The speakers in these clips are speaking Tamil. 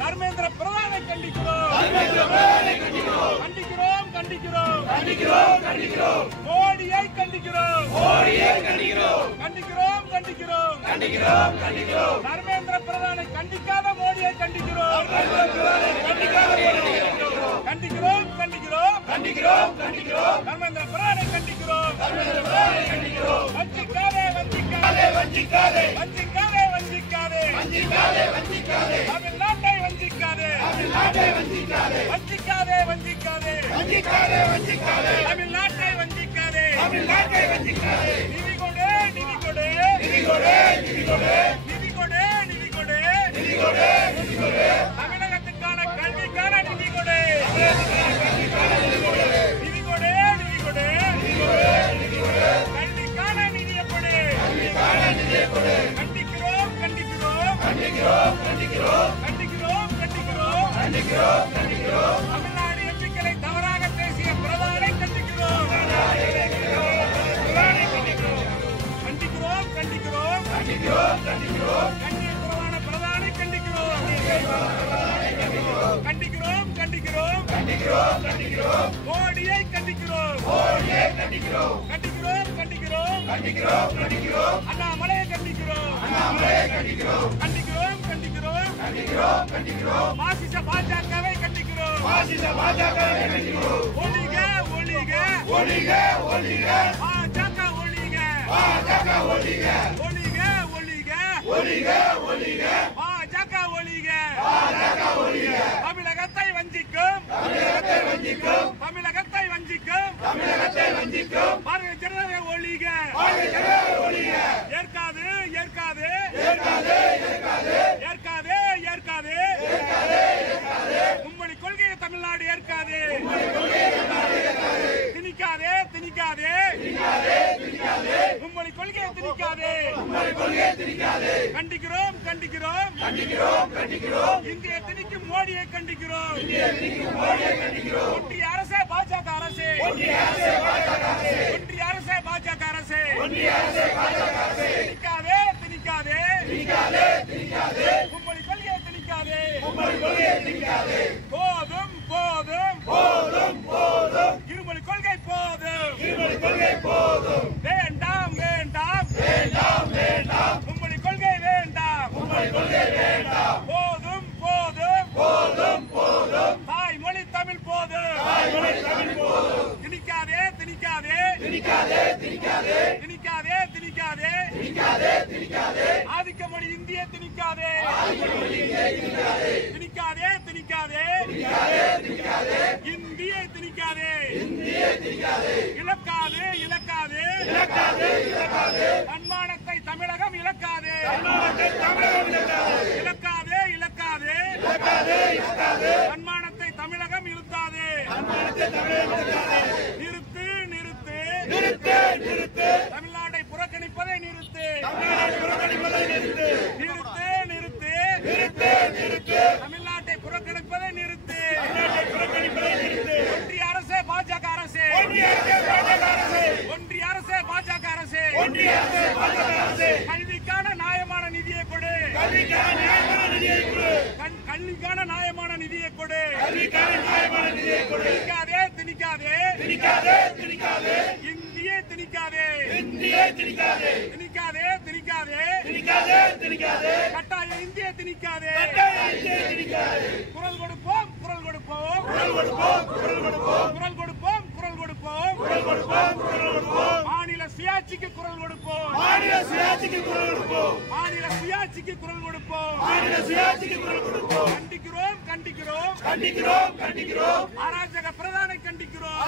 தர்மேந்திர பிரதானை கண்டிக்கிறோம். மோடியை கண்டிக்கிறோம். தர்மேந்திர பிரதானை கண்டிக்காத மோடியை கண்டிக்கிறோம். தர்மேந்திர பிரதானை கண்டிக்கிறோம். வஞ்சிக்காதே. தமிழ்நாட்டை வஞ்சிக்காதே. தமிழ்நாட்டை வஞ்சிக்காதே. நிதி கொடு. தமிழகத்துக்கான கல்விக்கான நிதி கொடு. கல்விக்கான நிதியை கொடு. கண்டிக்கிறோம். தமிழ்நாடு எம்பிக்களை தவறாக பேசிய பிரதானை கண்டிக்கிறோம். கண்டிக்கிறோம். பிரதானை கண்டிக்கிறோம். மோடியை கண்டிக்கிறோம். அண்ணாமலையை கண்டிக்கிறோம். பாசிச பாஜகவை கண்டிக்கிறோம். ஒழிக பாஜக ஒழிக பாஜக ஒழிக. தமிழகத்தை வஞ்சிக்கும் பாரதிய ஜனதாவை ஒழிக. ஏற்காது. மும்மொழி கொள்கையை தமிழ்நாடு ஏற்காது. திணிக்காதே. மும்மொழி கொள்கையை திணிக்காதே. கண்டிக்கிறோம். இந்திய திணிக்கும் மோடியை கண்டிக்கிறோம். ஒன்றிய அரசே பாஜக அரசே. திணிக்காதே. மும்மொழி கொள்கையை திணிக்காதே. போதும். இருமொழி கொள்கை போதும். வேண்டாம். மும்மொழி கொள்கை வேண்டாம். போதும். தாய்மொழி தமிழ் போதும். திணிக்காதே. ஆதிக்க மொழி இந்திய திணிக்காதே. இந்தியை திணிக்காதே. இழக்காது. தன்மானத்தை தமிழகம் இழக்காது. தன்மானத்தை தமிழகம் இழுக்காது. நிறுத்து. தமிழ்நாட்டை புறக்கணிப்பதை நிறுத்து. தமிழ்நாட்டை புறக்கணிப்பதை நிறுத்து. ஒன்றிய அரசே பாஜக அரசே. கல்விக்கான நியாயமான நிதியை கொடு. திணிக்காதே. இந்தியை திணிக்காதே. கட்டாய இந்தியை திணிக்காதே. குரல் கொடுப்போம். மாநில சுயாட்சிக்கு குரல் கொடுப்போம். கண்டிக்கிறோம். அராஜக பிரதானை கண்டிக்கிறோம்.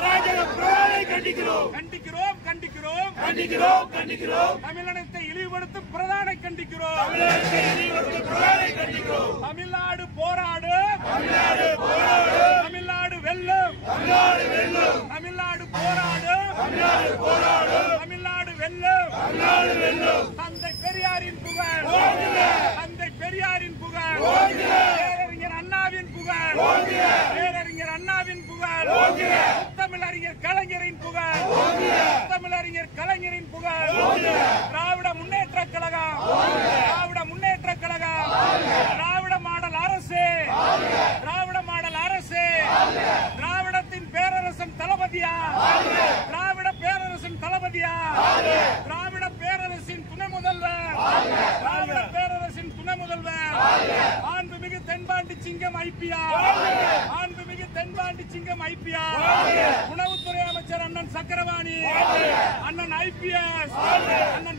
தமிழகத்தை இழிவுபடுத்தும் பிரதானை கண்டிக்கிறோம். தமிழ்நாடு போராடு. தமிழ்நாடு வெல்லும். தமிழ்நாடு போராடு. தமிழ்நாடு வெல்லும். தந்தை பெரியாரின் புகழ். பேரறிஞர் அண்ணாவின் புகழ். தமிழறிஞர் கலைஞரின் புகழ். திராவிட முன்னேற்ற கழகம் தென்பாண்டி சிங்கம் ஐபிஆர், மாண்புமிகு தென்பாண்டி சிங்கம் ஐபிஆர், உணவுத்துறை அமைச்சர் அண்ணன் சக்கரவாணி, அண்ணன் ஐபிஎஸ், அண்ணன்